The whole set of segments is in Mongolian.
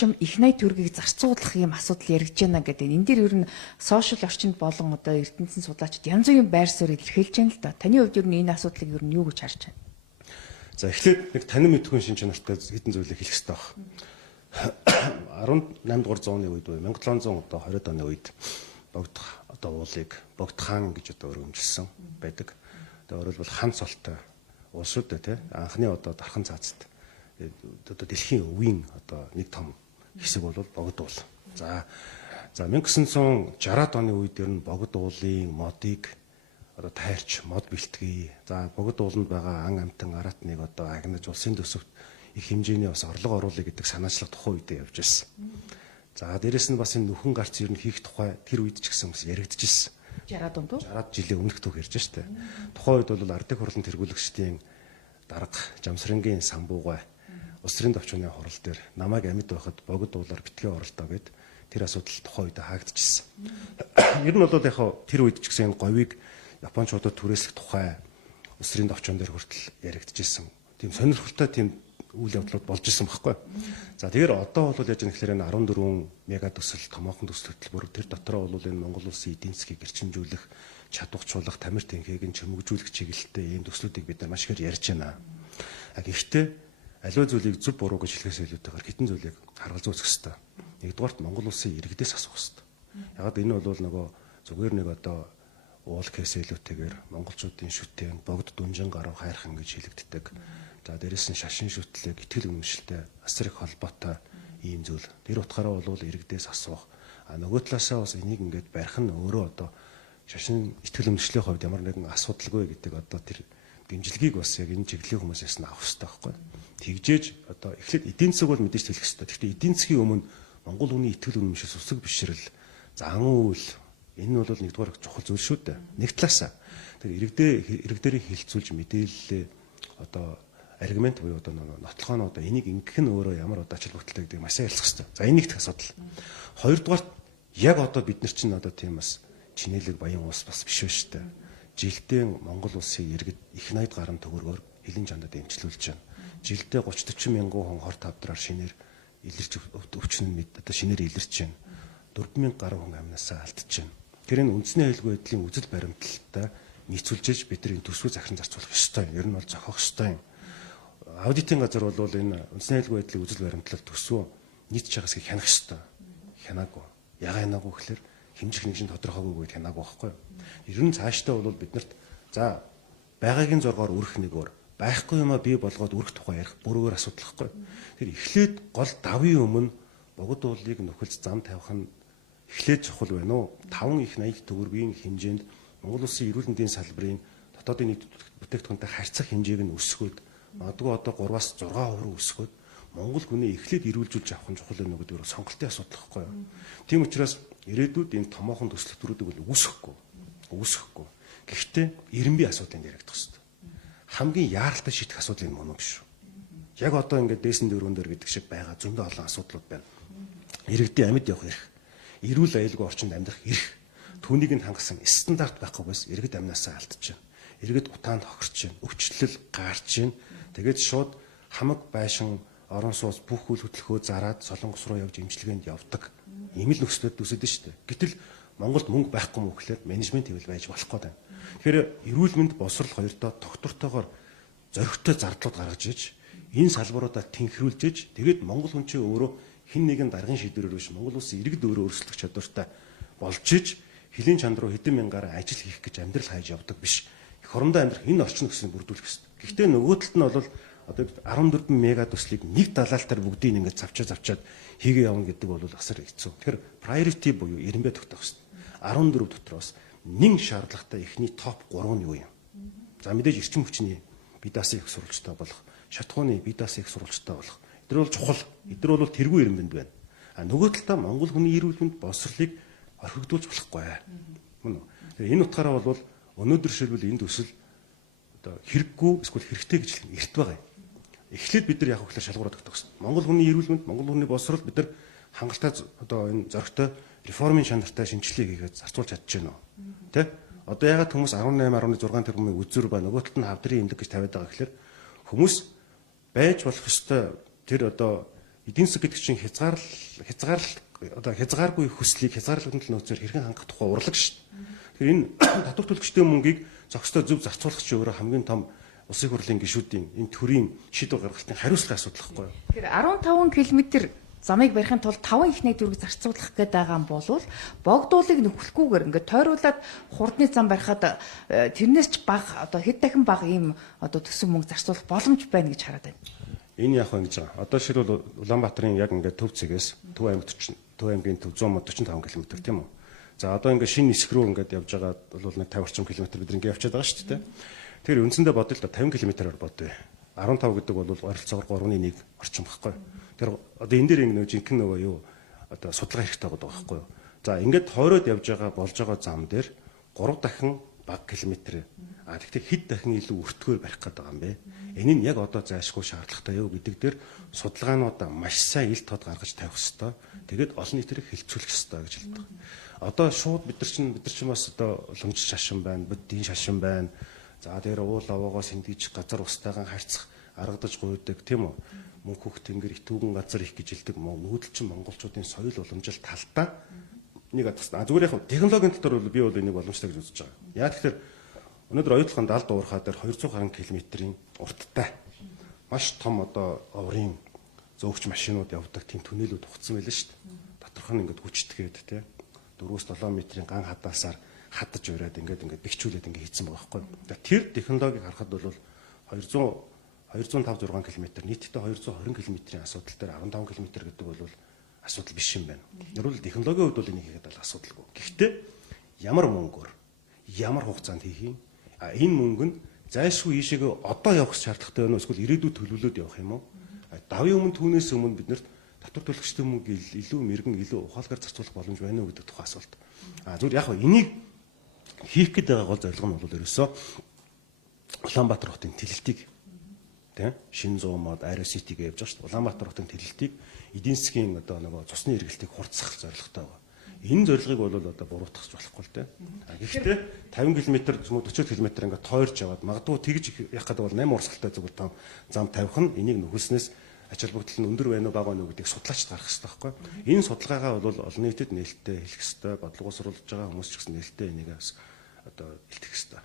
орчим их найт төргийг зарцуулах юм асуудал яригдж байна гэдэг. Энэ дээр ер нь сошиал орчинд болон одоо ертөнцийн судлаачид янз бүрийн байр суурь илэрхийлж байна л да. Таны хувьд ер нь энэ асуудлыг ер нь юу гэж харж байна? За эхлээд нэг танин мэдгүй шин чанартай хэдэн зүйлийг хэлэх хэрэгтэй байна. 18 дугаар зууны үед буюу 1720 оны үед богд одоо уулыг богд хаан гэж одоо өргөмжилсөн байдаг. Одоо өөрөлдвөл хан цолтой уул шүү дээ тий. Анхны одоо дархан цаазд одоо дэлхийн өвийн одоо нэг том хэсэг бол богд уул. За 1960-аад оны үед ер нь богд уулын модыг одоо тайрч мод бэлтгэе. За богд ууланд байгаа ан амтан аратныг одоо агнаж улсын төсөвт их хэмжээний бас орлого оруулах гэдэг санаачлах тухай үедээ явж байсан. За дээрэс нь бас энэ нөхөн гарц ер нь хийх тухай тэр үед ч гэсэн бас яригдчихсэн. 60-аад онд уу? 60-аад жилийн өмнөх түүх ярьж штэ. Тухайн үед бол ардын хурлын тэргүүлэгчдийн дарга Жамсрангийн самбуугай улс төрийн төвчний хурал дээр намайг амьд байхад богд уулаар битгий оролдоо гэд тэр асуудал тухайн үед хаагдчихсан. Ер нь бол яг тэр үед ч гэсэн энэ говийг Япончуудад түрээслэх тухай улс төрийн төвчөн дээр хүртэл яригдчихсэн. Тийм сонирхолтой тийм үйл явдлууд болж исэн байхгүй. За тэгэхээр одоо бол яаж нэхлээр 14 мега төсөл томоохон төсөл хөтөлбөр тэр дотроо бол энэ Монгол улсын эдийн засгийг эрчимжүүлэх, чадварчлуулах, тамир тэнхийг нь чимэгжүүлэх чиглэлтэй ийм төслүүдийг бид нар маш ихээр ярьж байна. Гэхдээ аливаа зүйлийг зөв буруу гэж хэлэхээс илүүтэйгээр хитэн зүйлийг харгалзуулах хэрэгтэй. Нэгдүгээрт Монгол улсын иргэдээс асуух хэрэгтэй. Ягаад энэ бол нөгөө зүгээр нэг одоо уул кейс илүүтэйгээр монголчуудын шүтэн богд дүнжин гарав хайрхан гэж хэлэгддэг. За дээрэс нь шашин шүтлэг, итгэл үнэмшилтэй асар их холбоотой ийм зүйл. Тэр утгаараа бол иргэдээс асуух. Нөгөө талаасаа бас энийг ингээд барих нь өөрөө одоо шашин итгэл үнэмшлийн хувьд ямар нэгэн асуудалгүй гэдэг одоо тэр дэмжлэгийг бас яг энэ чиглэлийн хүмүүсээс нь авах хэрэгтэй байхгүй. Тэгжээж одоо эхлээд эдийн засаг бол мэдээж хэлэх хэрэгтэй. Гэхдээ эдийн засгийн өмнө Монгол хүний итгэл үнэмшил сүсэг бишрэл, зан үйл энэ нь бол нэгдүгээр чухал зүйл шүү дээ. Нэг талаасаа тэр иргэдэрийг хилцүүлж мэдээлэлээ одоо аргумент буюу одоо нотлохоо нь одоо энийг ингэх нь өөрөө ямар одоо ачаал бүтэлтэй гэдэг маш сайн ярилцах хэрэгтэй. За энэ нэгт асуудал. Хоёрдугаар яг одоо бид нар чинь одоо тийм бас чинэлэг баян улс бас биш шүү дээ. Жилдээ Монгол улсын иргэд их 80 гаруй төгрөгөөр хилийн чандад эмчилүүлж байна. Жилдээ 30-40 мянган хүн хор тавдраар шинээр илэрч өвчнөн мэд одоо шинээр илэрч байна. 4000 гаруй хүн амнасаа алдчихж байна. Тэр энэ үндэсний аюулгүй байдлын үзэл баримталтай нийцүүлжээж бид нар энэ төсвөө захиран зарцуулах ёстой. Ер нь бол зохиох ёстой юм. Аудитын газар бол энэ үндэсний аюулгүй байдлын үзэл баримтлал төсвөө нийтж чагаасыг хянах ёстой. Хянаагүй. Ягаа хянаагүй гэхээр хэмжих нэг шин тодорхойгүй гэж хянаагүй байхгүй. Ер нь цаашдаа бол биднэрт за байгаагийн зоргоор өрөх нэг өөр байхгүй юмаа бий болгоод өрөх тухай ярих бүрөөр асуудалхгүй. Тэр эхлээд гол давын өмнө богд уулыг нөхөлж зам тавих нь эхлээд чухал байна уу? 5 их 80 төгрөгийн хэмжээнд Монгол улсын эрүүл мэндийн салбарын дотоодын нийт бүтээгдэхүүнтэй харьцах хэмжээг нь өсгөөд магадгүй одоо 3-аас 6% өсгөөд Монгол хүний эхлээд эрүүлжүүлж авах нь чухал байна гэдэг нь сонголтын асуудал байхгүй юу? Тийм учраас ирээдүйд энэ томоохон төслөлтүүдийг бол үүсэхгүй. Гэхдээ эренбий асуудлыг яригдах хэрэгтэй. Хамгийн яаралтай шийдэх асуудал энэ мөн биш шүү. Яг одоо ингээд дээсэн дөрвөн дээр гэдэг шиг байгаа зөндөө олон асуудлууд байна. Иргэдийн амьд явах эрх, эрүүл аюулгүй орчинд амьдрах эрх, түүнийг нь хангасан стандарт байхгүйгээс иргэд амнасаа алдчихна. Иргэд утаанд хохирч байна, өвчлөл гарч байна. Тэгээд шууд хамаг байшин орон сууц бүх үйл хөдлөхөө зараад Солонгос руу явж имчилгээнд явдаг. Ийм л нөхцөлд үсэдэж штэ. Гэтэл Монголд мөнгө байхгүй мөн гэхээр менежмент хэвэл байж болохгүй байна. Тэгэхээр эрүүл мэнд боловсрол хоёртоо тогтвортойгоор зоригтой зардлууд гаргаж иж энэ салбаруудаа тэнхрүүлж иж тэгээд Монгол хүн чинь өөрөө хин нэгэн даргын шийдвэрээр биш Монгол улсын иргэд өөрөө өрсөлдөх чадвартай болж иж хилийн чанд руу хэдэн мянгаараа ажил хийх гэж амьдрал хайж явдаг биш. Эх орондоо амьдрах энэ орчин нөхцөлийг бүрдүүлэх хэрэгтэй. Гэхдээ нөгөө талд нь бол одоо 14 мега төслийг нэг далаалтаар бүгдийг ингэж завчаад хийгээ явна гэдэг бол асар хэцүү. Тэгэхээр priority буюу эренбэй тогтоох хэрэгтэй. 14 дотроос нэг шаардлагатай эхний топ 3 нь юу юм? За мэдээж эрчим хүчний бие даасан их сурвалжтай болох, шатхууны бие даасан их сурвалжтай болох. Эдгээр бол чухал. Эдгээр бол тэргүй эренбэнд байна. А нөгөө талдаа Монгол хүний эрүүл мэнд боловсролыг орхигдуулж болохгүй. Мөн үү? Тэгэхээр энэ утгаараа бол өнөөдөр шилбэл энэ төсөл одоо хэрэггүй эсвэл хэрэгтэй гэж эрт байгаа юм. Эхлээд бид нар яг хөглөө шалгуураад өгөх гэсэн. Монгол хүний эрүүл мэнд, Монгол хүний боловсрол бид нар хангалттай одоо энэ зоригтой реформын чанартай шинжилгээ хийгээд зарцуулж чадчихна уу? Тэ? Одоо ягаад хүмүүс 18.6 тэрбумын үзүр ба нөгөө талд нь хавдрын имлэг гэж тавиад байгаа гэхээр хүмүүс байж болох ёстой тэр одоо эдийн засаг гэдэг чинь хязгааргүй хүслийг хязгаарлагдсан нөөцөөр хэрхэн хангах тухай урлаг шүү дээ. Тэгэхээр энэ татвар төлөгчдийн мөнгийг зохистой зөв зарцуулах чинь өөрөө хамгийн том улсын хурлын гишүүдийн энэ төрийн шийдвэр гаргалтын хариуцлагын асуудал байхгүй юу? Тэгэхээр 15 км замыг барихын тулд 5 их найдварыг зарцуулах гээд байгаа юм болвол богдуулыг нөхөхгүй ингээд тойруулаад хурдны зам барихад тэрнээс ч бага одоо хэд дахин бага ийм одоо төсөв мөнгө зарцуулах боломж байна гэж хараад байна. Энэ яг ингэж байгаа. Одоо жишээлбэл Улаанбаатарын яг ингээд төв цэгээс Төв аймгийн төв 145 км тийм үү? За одоо ингээд шинэ нисэх рүү ингээд явж байгаа бол нэг 50 орчим километр бид ингээд явчихад байгаа шүү дээ. Тэгэхээр үндсэндээ бодъё л да 50 км-аар бодъё. 15 гэдэг бол ойролцоогоор 3.1 орчим байхгүй. Тэр одоо энэ дээр нэг жинхэнэ нөгөө юу одоо судалгаа хэрэгтэй байгаа байхгүй юу. За ингээд тойроод явж байгаа болж байгаа зам дээр 3 дахин бага километр. Тэгэхдээ хэд дахин илүү өртгөөр барих гэдэг юм бэ? Энэ нь яг одоо зайлшгүй шаардлагатай юу гэдэг дээр судалгаануудаа маш сайн ил тод гаргаж тавих хэрэгтэй. Тэгээд олон нийтээр хэлцүүлэх хэрэгтэй гэж хэлдэг. Одоо шууд бид нар чинь бас одоо уламжлалт шашин байна, буддийн шашин байна. За дээр уул аваагаас эндийч газар устайгаан харьцах аргадаж гуйдаг тийм үү? Мөнх хөх тэнгэр итүүгэн газар их гэж хэлдэг нүүдэлчин монголчуудын соёл уламжлалт талдаа нэг зүгээр яг технологийн тал дээр би бол энийг боломжтой гэж үзэж байгаа. Яа тэгэхээр өнөөдөр оюутлахын далд уурхаа дээр 200 гаруй километрийн урттай маш том одоо оврын зөөгч машинууд явдаг тийм түнэлүүд ухцсан байлаа шүү дээ. Доторх нь ингээд хүчтгээд тийм 4-7 метрийн ган хадаасаар хадаж ураад ингээд бэхжүүлээд ингээд хийцэн байгаа байхгүй. Тэр технологиг харахад бол 205-6 км нийтдээ 220 км-ийн асуудал дээр 15 км гэдэг бол асуудал биш юм байна. Ерөөл технологийн хувьд бол энийг хийгээд бол асуудалгүй. Гэхдээ ямар мөнгөөр ямар хугацаанд хийх юм? Энэ мөнгө нь зайлшгүй ийшээгээ одоо явах шаардлагатай байна уу? Эсвэл ирээдүйд төлөвлөд явах юм уу? Давын өмнө түүнээс өмнө биднэрт татвар төлөгчдийн мөнгө илүү мэрэгэн илүү ухаалгаар зарцуулах боломж байна уу гэдэг тухай асуулт. Зүгээр яг энийг хийх гээд байгаа гол зорилго нь бол ерөөсөө Улаанбаатар хотын тэлэлтийг тийм шинэ 100 мод аэроситигээ явж байгаа шүү дээ. Улаанбаатар хотын тэлэлтийг эдийн засгийн одоо нөгөө цусны эргэлтийг хурцсах зорилготой байгаа. Энэ зорилгыг бол одоо буруутгах болохгүй л дээ. Гэхдээ 50 км ч юм уу 40 км ингээд тойрч яваад магадгүй тэгж явах гэдэг бол 8 урсгалтай зүгээр том зам тавих нь энийг нөхөлснөөс ач холбогдол нь өндөр байна уу бага байна уу гэдгийг судлаач гаргах хэрэгтэй байхгүй. Энэ судалгаагаа бол олон нийтэд нээлттэй хэлэх хэрэгтэй, бодлого сурвалж байгаа хүмүүс ч гэсэн нээлттэй энийг одоо илтгэх хэрэгтэй.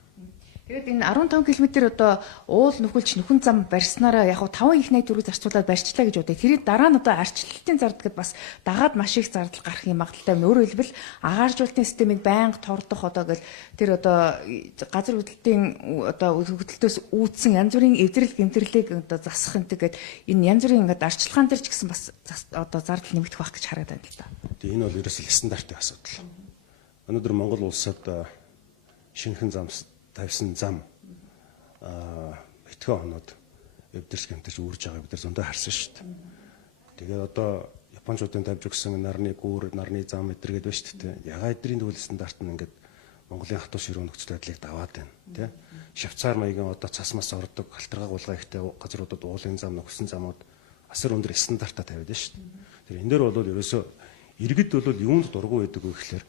Тэгээд энэ 15 км одоо уул нөхөлж нөхөн зам барьснараа яг 5 их найдварыг зарцуулаад барьчлаа гэж бодъё. Тэрийг дараа нь одоо арчлалтын зардал гэд бас дагаад маш их зардал гарах юм магадaltaй байна. Өөрөөр хэлбэл агааржуулалтын системийг байнга тордох одоо гэл тэр одоо газар хөдлөлтийн одоо хөдлөлтөөс үүдсэн янз бүрийн эвдрэл гэмтэрлийг одоо засах гэдэг энэ янз бүрийн ингээд арчилгаан дээр ч гэсэн бас одоо зардал нэмэгдэх байх гэж хараад байна л да. Тэгээ энэ бол ерөөсөө стандартын асуудал. Өнөөдөр Монгол улсад шинэхэн зам тавьсан зам хэдхэн хоноод эвдэрч гэмтэрч үүрж байгааг бид нар зөндөө харсан шүү дээ. Тэгээд одоо Япончуудын тавьж өгсөн нарны гүүр, нарны зам эдэр гэдэг байна шүү дээ. Ягаа эдрийн төвлөрсөн стандарт нь ингээд Монголын хатуу ширүүн нөхцөл байдлыг даваад байна. Тэ? Швейцар маягийн одоо цас мас ордог, халтаргаа гулгай ихтэй газруудад уулын зам, нөхсөн замууд асар өндөр стандартаа тавиад байна шүү дээ. Тэр энэ дээр бол ерөөсөө иргэд бол юунд дургу байдаг вэ гэхээр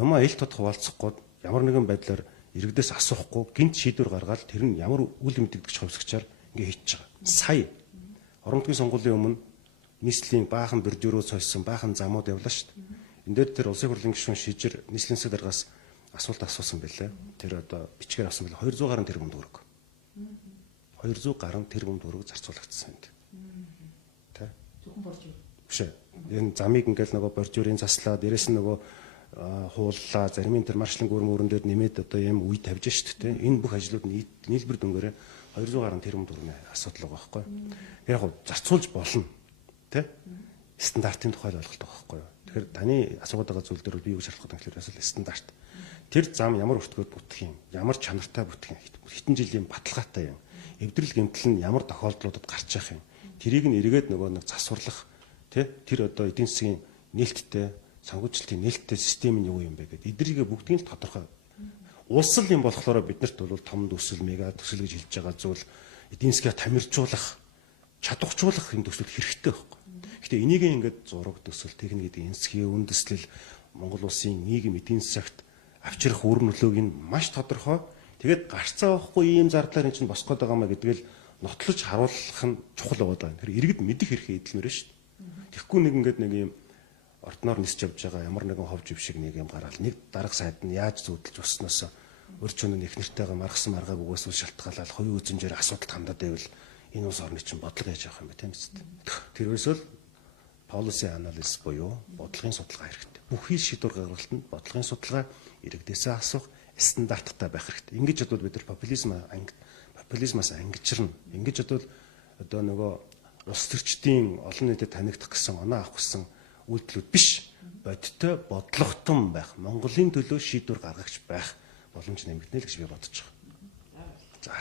юмаа ил тод хуваалцахгүй ямар нэгэн байдлаар иргэдээс асуухгүй гинт шийдвэр гаргаад тэр нь ямар үл мэдэгдэж хөвсгчээр ингээ хийчихэж байгаа. Сая орон нутгийн сонгуулийн өмнө нийслэлийн баахан бордюроо цойсон баахан замууд явлаа шүү дээ. Энд дээр тэр улсын хурлын гишүүн шижир нийслэлийн засаг даргаас асуулт асуусан байлаа. Тэр одоо бичгээр авсан байлаа 200 гаруй тэрбум төгрөг. 200 гаруй тэрбум төгрөг зарцуулагдсан юм. Тэ? Зөвхөн бордюр. Биш ээ. Энэ замыг ингээл нөгөө бордюрын заслаа, дээрэс нь нөгөө хууллаа, зарим нь тэр маршлын гүрмөрөн дээр нэмээд одоо юм үе тавьж шүү дээ. Энэ бүх ажлууд нийлбэр дөнгөөр 200 гаруй тэрбум төгрөгийн асуудал байгаа байхгүй. Яг хөө зарцуулж болно. Тэ? Стандартын тухай ойлголт байгаа байхгүй. Тэгэхээр таны асуугаад байгаа зүйл дээр би юу шалгах гэдэг нь стандарт. Тэр зам ямар өртгөөд бүтэх юм, ямар чанартай бүтэх юм, хитэн жилийн баталгаатай юм. Эвдрэл гэмтэл нь ямар тохиолдлуудад гарч явах юм. Тэрийг нь эргээд нөгөө нэг засварлах, тэ? Тэр одоо эдийн засгийн нээлттэй санхүүжилтийн нээлттэй систем нь юу юм бэ гэдэг. Эдрийгээ бүгдийг нь тодорхой. Улсал юм болохоор биднэрт бол том төсөл, мега төсөл гэж хэлж байгаа зүйл эдийн засгаа тамиржуулах, чадварчуулах юм төсөл хэрэгтэй байхгүй. Гэхдээ энийг ингээд зураг төсөл, техник гэдэг энэ засгийн үндэслэл Монгол улсын нийгэм эдийн засагт авчрах үр нөлөөг нь маш тодорхой. Тэгээд гарцаа авахгүй ийм зардлаар энэ чинь босгоод байгаа маа гэдгээл нотлож харуулах нь чухал болоод байна. Тэр иргэд мэдих хэрэг эдэлмээр шүү дээ. Тэгэхгүй нэг ингээд нэг юм ордноор нисч явж байгаа ямар нэгэн ховж ив шиг нэг юм гараад нэг дарга сайд нь яаж зүүдэлж өснөөс өрчөнө их нэртэйгээ маргасан маргааг угаасвал шалтгаалаад хоёрын үзэнжээр асуудалд хандаад байвал энэ улс орны чинь бодлого яаж явах юм бэ тийм үст. Тэрөөс л policy analysis буюу бодлогын судалгаа хэрэгтэй. Бүхий шийдвэр гаргалтанд бодлогын судалгаа, иргэдээсээ асуух, стандарттай байх хэрэгтэй. Ингэж бодвол бид нар популизмаас ангижирна. Ингэж бодвол одоо нөгөө улс төрчдийн олон нийтэд танигдах гэсэн оноо авах гэсэн үйлдэлүүд биш. Бодиттой бодлоготон байх, Монголын төлөө шийдвэр гаргагч байх боломж нэмэгдэнэ л гэж би бодож байгаа. За